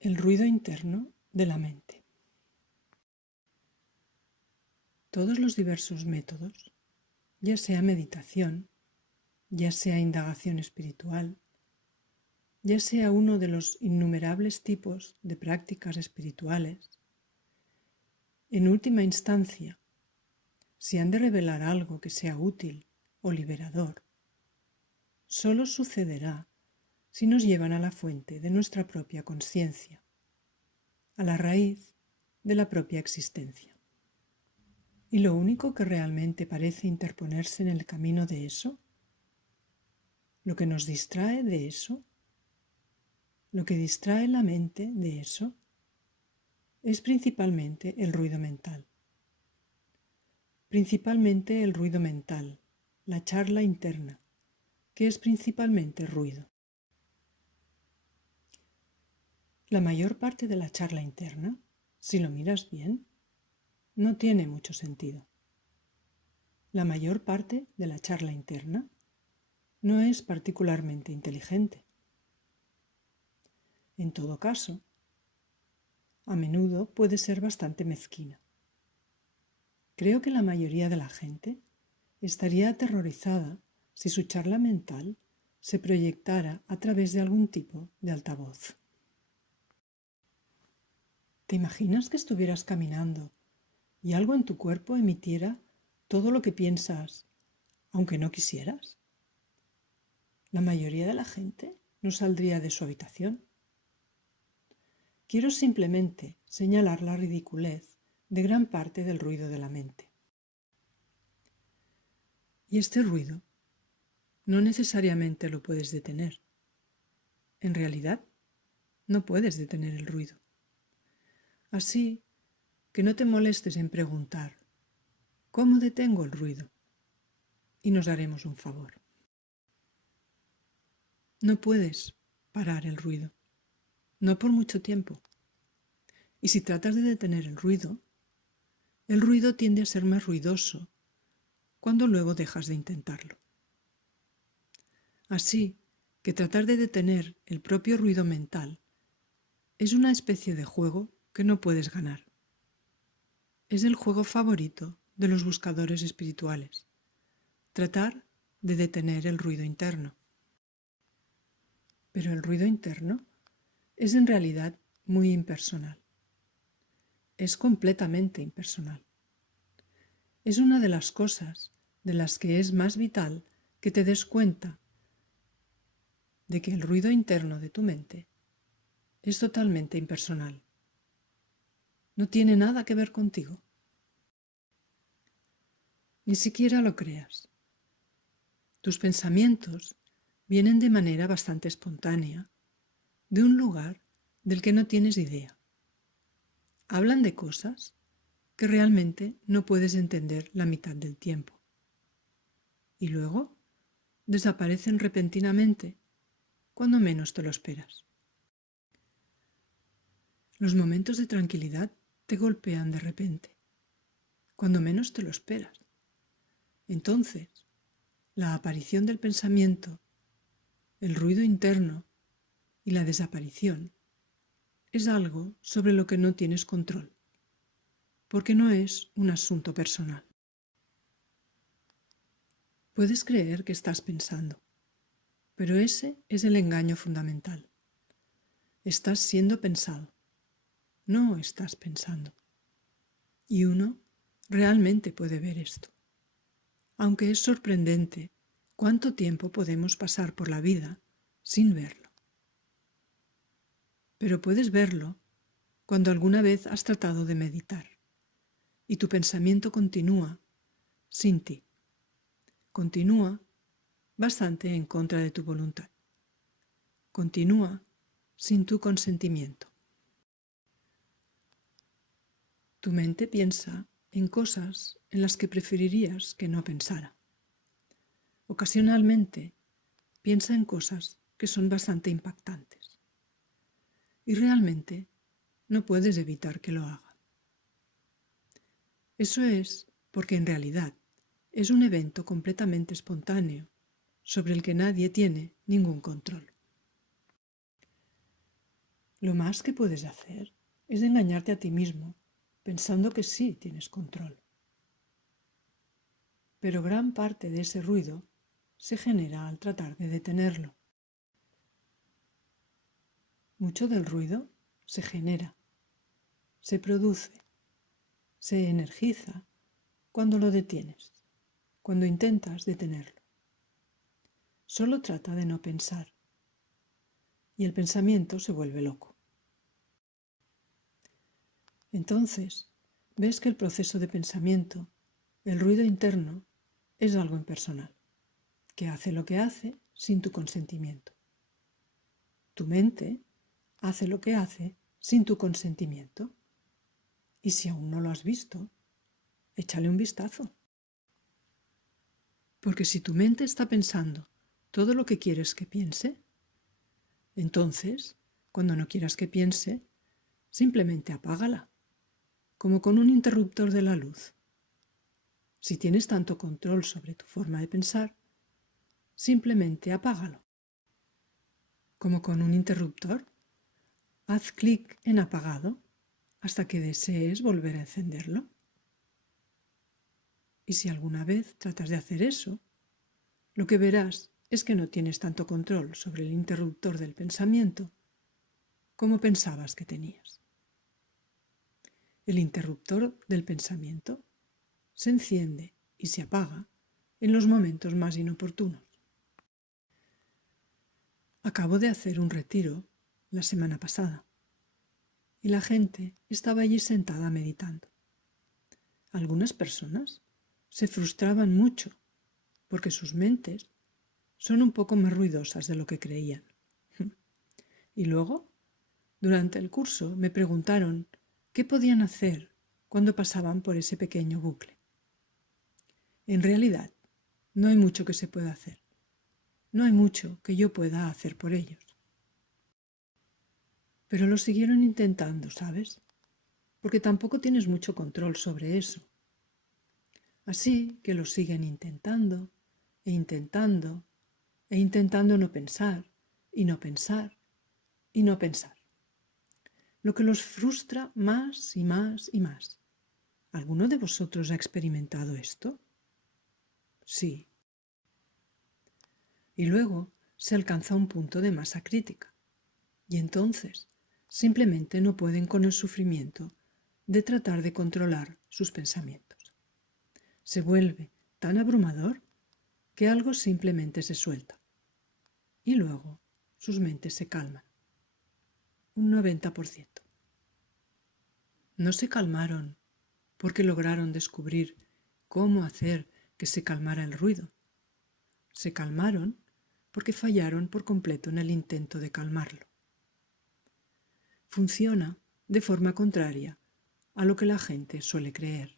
El ruido interno de la mente. Todos los diversos métodos, ya sea meditación, ya sea indagación espiritual, ya sea uno de los innumerables tipos de prácticas espirituales, en última instancia, si han de revelar algo que sea útil o liberador, solo sucederá si nos llevan a la fuente de nuestra propia conciencia, a la raíz de la propia existencia. Y lo único que realmente parece interponerse en el camino de eso, lo que nos distrae de eso, lo que distrae la mente de eso, es principalmente el ruido mental. Principalmente el ruido mental, la charla interna, que es principalmente ruido. La mayor parte de la charla interna, si lo miras bien, no tiene mucho sentido. La mayor parte de la charla interna no es particularmente inteligente. En todo caso, a menudo puede ser bastante mezquina. Creo que la mayoría de la gente estaría aterrorizada si su charla mental se proyectara a través de algún tipo de altavoz. ¿Te imaginas que estuvieras caminando y algo en tu cuerpo emitiera todo lo que piensas, aunque no quisieras? La mayoría de la gente no saldría de su habitación. Quiero simplemente señalar la ridiculez de gran parte del ruido de la mente. Y este ruido no necesariamente lo puedes detener. En realidad, no puedes detener el ruido. Así que no te molestes en preguntar, ¿cómo detengo el ruido? Y nos haremos un favor. No puedes parar el ruido, no por mucho tiempo. Y si tratas de detener el ruido tiende a ser más ruidoso cuando luego dejas de intentarlo. Así que tratar de detener el propio ruido mental es una especie de juego que no puedes ganar. Es el juego favorito de los buscadores espirituales, tratar de detener el ruido interno. Pero el ruido interno es en realidad muy impersonal. Es completamente impersonal. Es una de las cosas de las que es más vital que te des cuenta de que el ruido interno de tu mente es totalmente impersonal. No tiene nada que ver contigo. Ni siquiera lo creas. Tus pensamientos vienen de manera bastante espontánea, de un lugar del que no tienes idea. Hablan de cosas que realmente no puedes entender la mitad del tiempo. Y luego desaparecen repentinamente cuando menos te lo esperas. Los momentos de tranquilidad te golpean de repente, cuando menos te lo esperas. Entonces, la aparición del pensamiento, el ruido interno y la desaparición es algo sobre lo que no tienes control, porque no es un asunto personal. Puedes creer que estás pensando, pero ese es el engaño fundamental. Estás siendo pensado, no estás pensando. Y uno realmente puede ver esto. Aunque es sorprendente cuánto tiempo podemos pasar por la vida sin verlo. Pero puedes verlo cuando alguna vez has tratado de meditar y tu pensamiento continúa sin ti. Continúa bastante en contra de tu voluntad. Continúa sin tu consentimiento. Tu mente piensa en cosas en las que preferirías que no pensara. Ocasionalmente piensa en cosas que son bastante impactantes. Y realmente no puedes evitar que lo haga. Eso es porque en realidad es un evento completamente espontáneo sobre el que nadie tiene ningún control. Lo más que puedes hacer es engañarte a ti mismo, pensando que sí tienes control. Pero gran parte de ese ruido se genera al tratar de detenerlo. Mucho del ruido se genera, se produce, se energiza cuando lo detienes, cuando intentas detenerlo. Solo trata de no pensar y el pensamiento se vuelve loco. Entonces, ves que el proceso de pensamiento, el ruido interno, es algo impersonal, que hace lo que hace sin tu consentimiento. Tu mente hace lo que hace sin tu consentimiento. Y si aún no lo has visto, échale un vistazo. Porque si tu mente está pensando todo lo que quieres que piense, entonces, cuando no quieras que piense, simplemente apágala, como con un interruptor de la luz. Si tienes tanto control sobre tu forma de pensar, simplemente apágalo. Como con un interruptor, haz clic en apagado hasta que desees volver a encenderlo. Y si alguna vez tratas de hacer eso, lo que verás es que no tienes tanto control sobre el interruptor del pensamiento como pensabas que tenías. El interruptor del pensamiento se enciende y se apaga en los momentos más inoportunos. Acabo de hacer un retiro la semana pasada y la gente estaba allí sentada meditando. Algunas personas se frustraban mucho porque sus mentes son un poco más ruidosas de lo que creían. Y luego, durante el curso, me preguntaron qué podían hacer cuando pasaban por ese pequeño bucle. En realidad, no hay mucho que se pueda hacer. No hay mucho que yo pueda hacer por ellos. Pero lo siguieron intentando, ¿sabes? Porque tampoco tienes mucho control sobre eso. Así que lo siguen intentando e intentando e intentando no pensar y no pensar y no pensar. Lo que los frustra más y más y más. ¿Alguno de vosotros ha experimentado esto? Sí. Y luego se alcanza un punto de masa crítica. Y entonces simplemente no pueden con el sufrimiento de tratar de controlar sus pensamientos. Se vuelve tan abrumador que algo simplemente se suelta. Y luego sus mentes se calman. Un 90%. No se calmaron porque lograron descubrir cómo hacer que se calmara el ruido. Se calmaron porque fallaron por completo en el intento de calmarlo. Funciona de forma contraria a lo que la gente suele creer.